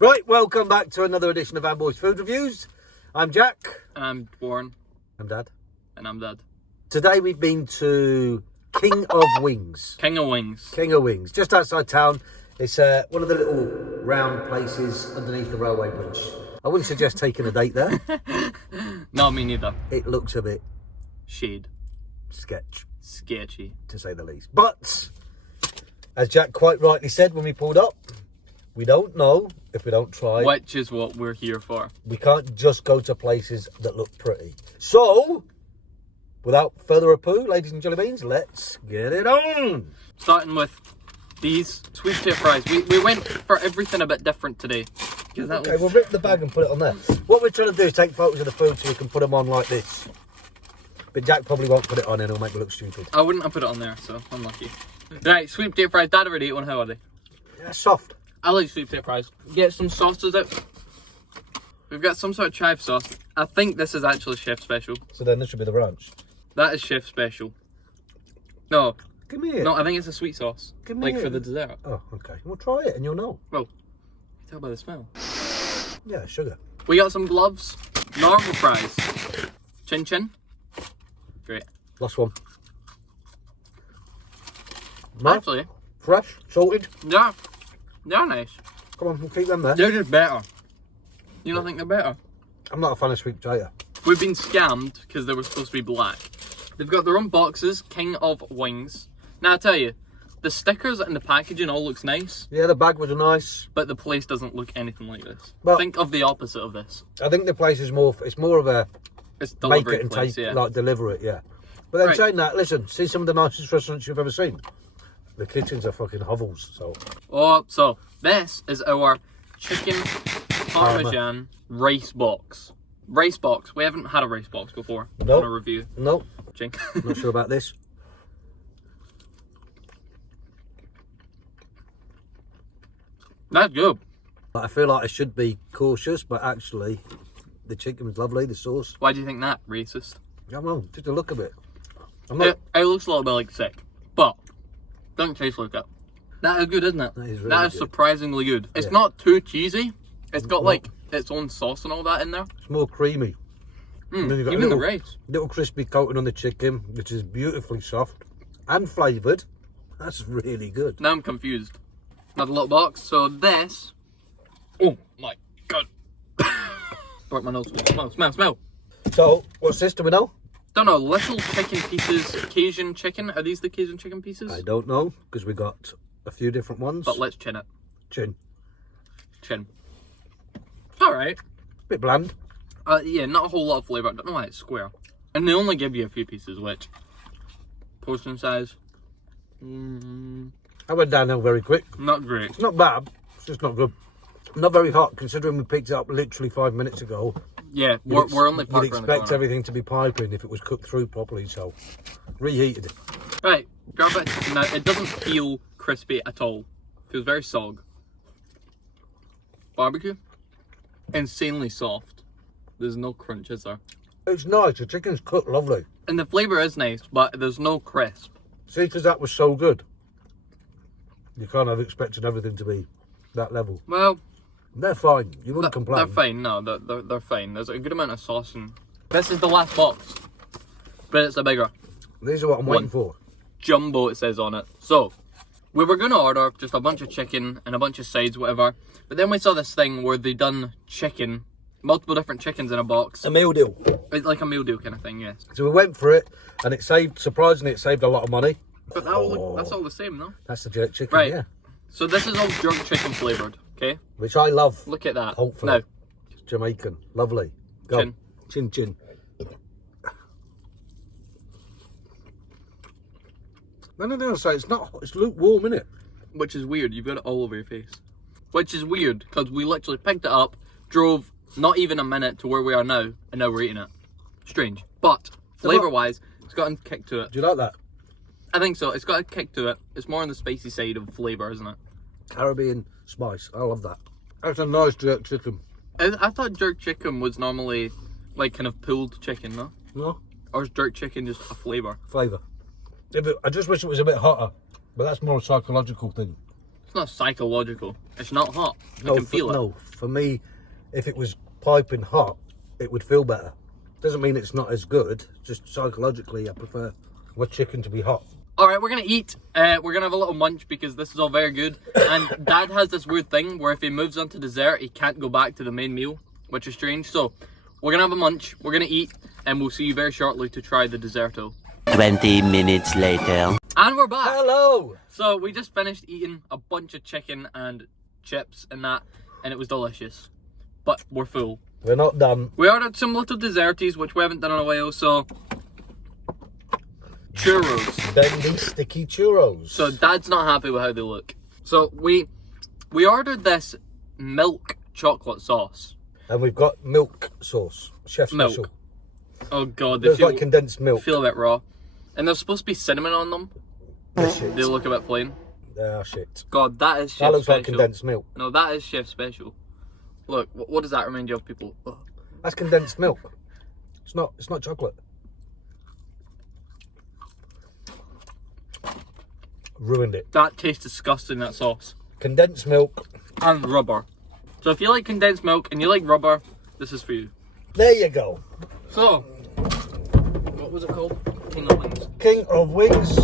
Right, welcome back to another edition of VanBoys Food Reviews. I'm Jack. And I'm Warren. I'm Dad. And I'm Dad. Today we've been to King of Wings. King of Wings. King of Wings, just outside town. It's one of the little round places underneath the railway bridge. I wouldn't suggest taking a date there. No, me neither. It looks a bit Shade. sketchy, Sketchy. to say the least. But, as Jack quite rightly said when we pulled up, we don't know if we don't try. Which is what we're here for. We can't just go to places that look pretty. So, without further ado, ladies and jelly beans, let's get it on. Starting with these sweet potato fries. We went for everything a bit different today. Okay, we'll rip the bag and put it on there. What we're trying to do is take photos of the food so we can put them on like this. But Jack probably won't put it on and it'll make it look stupid. I wouldn't have put it on there, so I'm lucky. Right, sweet potato fries. Dad already ate one. How are they? Yeah, soft. I like sweet potato fries. Get some sauces out. We've got some sort of chive sauce. I think this is actually chef special. So then this should be the ranch. That is chef special. No. Give me it. No, I think it's a sweet sauce. Give me it. For the dessert. Oh, okay. We'll try it and you'll know. Well, you can tell by the smell. Yeah, sugar. We got some gloves. Normal fries. Chin chin. Great. Last one. Nice. Actually, Fresh, salted. yeah. They're nice. Come on, we'll keep them there. They're just better. You don't think they're better? I'm not a fan of sweet potato. We've been scammed because they were supposed to be black. They've got their own boxes, King of Wings. Now I tell you, the stickers and the packaging all looks nice, Yeah, the bag was nice. but the place doesn't look anything like this. Well- Think of the opposite of this. I think the place is more, it's more of a It's make delivery it and place, take, yeah. like deliver it, yeah. But then Right. saying that, listen, see some of the nicest restaurants you've ever seen. The kitchens are fucking hovels, so. Oh, so this is our chicken parmesan rice box. Rice box. We haven't had a rice box before Nope. on a review. No, Chink. not sure about this. That's good. I feel like I should be cautious, but actually, the chicken's lovely, the sauce. Why do you think that? Racist. Come on, just a look of it. I'm not, It looks a little bit like sick, but doesn't taste like it. That is good, isn't it? That is really That is good. surprisingly good. It's Yeah. not too cheesy. It's got No. like its own sauce and all that in there. it's more creamy. And then you've got a Even the little- rice. Little crispy coating on the chicken, which is beautifully soft and flavoured. That's really good. Now I'm confused. Another little box. So this. Oh my god. Broke my nose. Smell. So, what's this? Do we know? Don't know. Little chicken pieces. Cajun chicken. Are these the Cajun chicken pieces? I don't know, because we got a few different ones. But let's chin it. Chin. Chin. All right. Bit bland. Yeah, not a whole lot of flavour. I don't know why it's square. And they only give you a few pieces, which portion size, I went downhill very quick. not great. It's not bad, it's just not good. Not very hot, considering we picked it up literally 5 minutes ago. Yeah, we're only You'd parked around the expect corner. everything to be piping if it was cooked through properly, so reheated. Right, grab it. Now, it doesn't feel crispy at all. It feels very sog. Barbecue, insanely soft. There's no crunch, is there? It's nice, the chicken's cooked lovely. And the flavour is nice, but there's no crisp. See, because that was so good, you can't have expected everything to be that level. Well, They're fine, you wouldn't complain. they're fine. No, they're fine. There's a good amount of sauce in. This is the last box, but it's a bigger. These are what I'm waiting for. Jumbo, it says on it. So we were going to order just a bunch of chicken and a bunch of sides, whatever, but then we saw this thing where they done chicken, multiple different chickens in a box. A meal deal. It's like a meal deal kind of thing, yes. So we went for it, and it saved, surprisingly, it saved a lot of money. But that all that's all the same, no? That's the jerk chicken, Right. yeah. So this is all jerk chicken flavoured, okay? Which I love. Look at that. Hopefully. Now, Jamaican. Lovely. Go. Chin. Chin chin. The only thing I'll say, it's lukewarm, innit? which is weird. You've got it all over your face. Which is weird, because we literally picked it up, drove not even a minute to where we are now, and now we're eating it. Strange. But, flavour-wise, it's got a kick to it. Do you like that? I think so. It's got a kick to it. It's more on the spicy side of flavour, isn't it? Caribbean spice. I love that. That's a nice jerk chicken. I thought jerk chicken was normally, like, kind of pulled chicken, no? No? Or is jerk chicken just a flavour? Flavour. I just wish it was a bit hotter, but that's more a psychological thing. It's not psychological. It's not hot. I can feel it. No, for me, if it was piping hot, it would feel better. Doesn't mean it's not as good. Just psychologically, I prefer my chicken to be hot. All right, we're gonna eat. We're gonna have a little munch because this is all very good. And Dad has this weird thing where if he moves on to dessert, he can't go back to the main meal, which is strange. So we're gonna have a munch. We're gonna eat, and we'll see you very shortly to try the desserto. 20 minutes later. And we're back. Hello. So we just finished eating a bunch of chicken and chips and that, and it was delicious. But we're full. We're not done. We ordered some little desserties, which we haven't done in a while. So churros. Bendy sticky churros. So Dad's not happy with how they look. So we ordered this milk chocolate sauce. And we've got milk sauce. Chef Milk. special. Oh god, they There's feel, like condensed milk. feel a bit raw. And there's supposed to be cinnamon on them. They're shit. They look a bit plain. They are shit. God, that is chef That looks special. like condensed milk. No, that is chef special. Look, what does that remind you of, people? Ugh. That's condensed milk. It's not chocolate. Ruined it. That tastes disgusting, that sauce. Condensed milk. And rubber. So if you like condensed milk and you like rubber, this is for you. There you go. So, what was it called? King of Wings. King of Wings.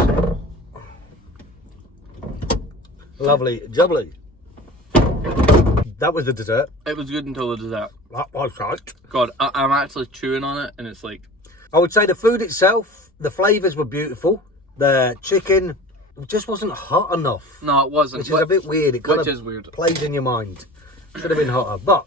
Lovely jubbly. That was the dessert. It was good until the dessert. That was right. God, I'm actually chewing on it and it's like... I would say the food itself, the flavours were beautiful. The chicken just wasn't hot enough. No, it wasn't. Which is a bit weird. It kind Which of is weird. plays in your mind. Should have been hotter. But,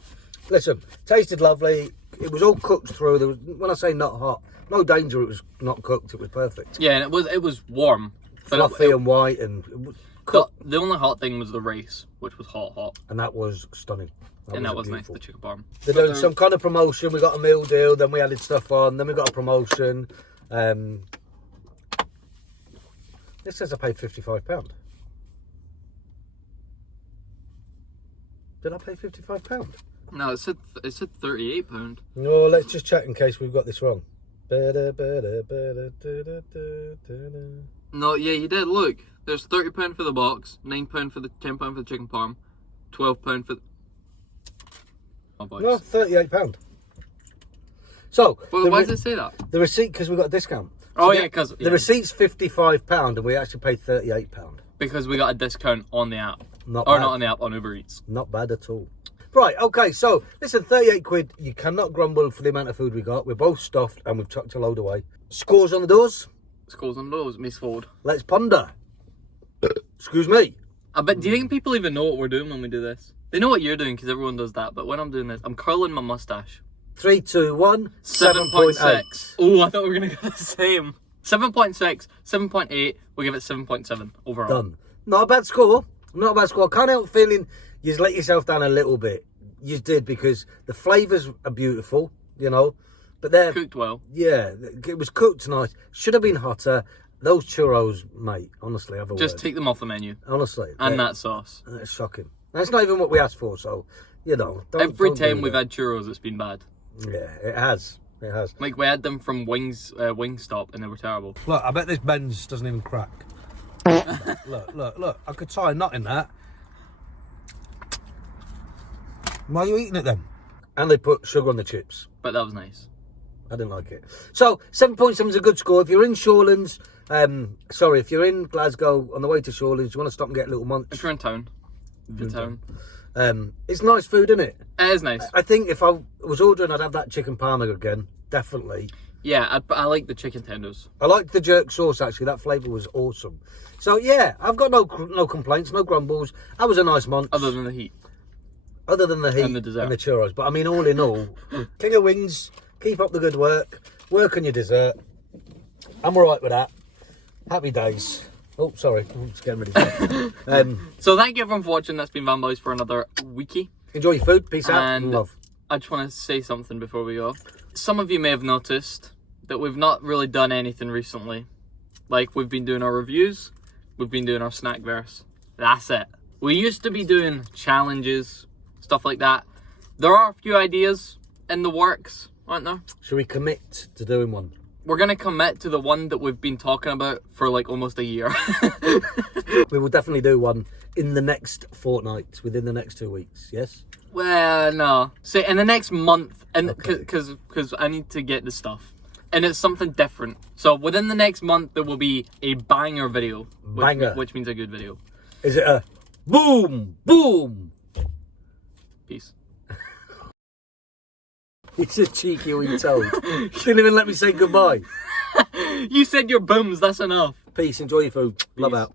listen, tasted lovely. It was all cooked through. There was, when I say not hot, no danger it was not cooked. It was perfect. Yeah, and it was warm. But Fluffy and white and cooked. The only hot thing was the rice, which was hot. And that was stunning. That was nice, beautiful. the chicken parm. They're doing some kind of promotion. We got a meal deal, then we added stuff on, then we got a promotion. This says I paid £55. Did I pay £55? No, it said £38. No, let's just check in case we've got this wrong. No, yeah, you did. Look, there's £30 for the box, £9 for the £10 for the chicken parm, £12 for the... Oh, boys. No, £38. So, But why does it say that? the receipt, because we got a discount. Oh, yeah, because... The receipt's £55 and we actually paid £38. Because we got a discount on the app. Not Or bad. not on the app, on Uber Eats. Not bad at all. Right, okay, so, listen, 38 quid, you cannot grumble for the amount of food we got. We're both stuffed and we've chucked a load away. Scores on the doors. Scores on those, Miss Ford. Let's ponder. Excuse me. I bet, do you think people even know what we're doing when we do this? They know what you're doing because everyone does that, but when I'm doing this, I'm curling my mustache. 3, 2, 1. 7.6. Oh, I thought we were going to go the same. 7.6, 7.8, we give it 7.7 overall. Done. Not a bad score. Not a bad score. I can't help feeling you've let yourself down a little bit. You did, because the flavours are beautiful, you know. But they're... Cooked well. Yeah, it was cooked nice. Should have been hotter. Those churros, mate, honestly, have a Just word. take them off the menu. Honestly. And that sauce. It's shocking. And it's not even what we asked for, so, you know. Every don't time do we've that. had churros, it's been bad. Yeah, it has. It has. Like, we had them from Wingstop, and they were terrible. Look, I bet this Benz doesn't even crack. Look. I could tie a knot in that. Why are you eating it then? And they put sugar on the chips. But that was nice. I didn't like it. So, 7.7 is a good score. If you're in Shorelands, if you're in Glasgow on the way to Shorelands, you want to stop and get a little munch. If you're in town. The town. It's nice food, isn't it? It is nice. I think if I was ordering, I'd have that chicken parma again. Definitely. Yeah, I like the chicken tenders. I liked the jerk sauce, actually. That flavour was awesome. So, yeah, I've got no complaints, no grumbles. That was a nice munch. Other than the heat. Other than the heat And the dessert. and the churros. But, I mean, all in all, King of Wings, keep up the good work. Work on your dessert. I'm all right with that. Happy days. Oh, sorry. I'm just getting ready for So thank you everyone for watching. That's been VanBoys for another weekie. Enjoy your food. Peace out. And Love. I just want to say something before we go. Some of you may have noticed that we've not really done anything recently. Like, we've been doing our reviews. We've been doing our snack verse. That's it. We used to be doing challenges, stuff like that. There are a few ideas in the works, aren't there? Should we commit to doing one? we're gonna commit to the one that we've been talking about for like almost a year. We will definitely do one in the next fortnight, within the next 2 weeks. Yes. Well, no. So in the next month, and Okay. because I need to get the stuff, and it's something different. So within the next month, there will be a banger video. Banger. Which means a good video. Is it a boom, boom? Peace. It's a cheeky wee toad. Didn't even let me say goodbye. You said your booms. That's enough. Peace. Enjoy your food. Love out.